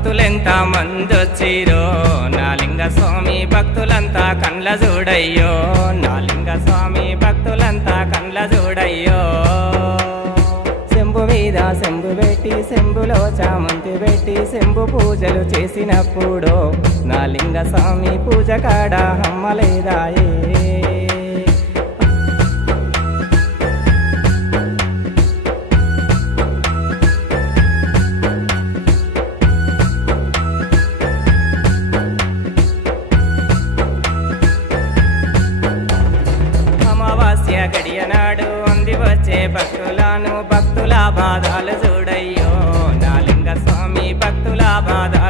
భక్తులెంత మందొచ్చిరో నా లింగ స్వామి భక్తులంతా కండ్ల చూడయ్యో నా లింగ స్వామి భక్తులంతా కండ్ల చూడయ్యో శంభు మీద శంభు పెట్టి శంభులో చామంతి పెట్టి శంభు పూజలు చేసినప్పుడు నా లింగ స్వామి పూజ కాడ హమ్మలేదాయే గడియనాడు అంది వచ్చే భక్తులను భక్తుల బాధలు చూడయ్యో నా లింగ స్వామి భక్తుల బాధలు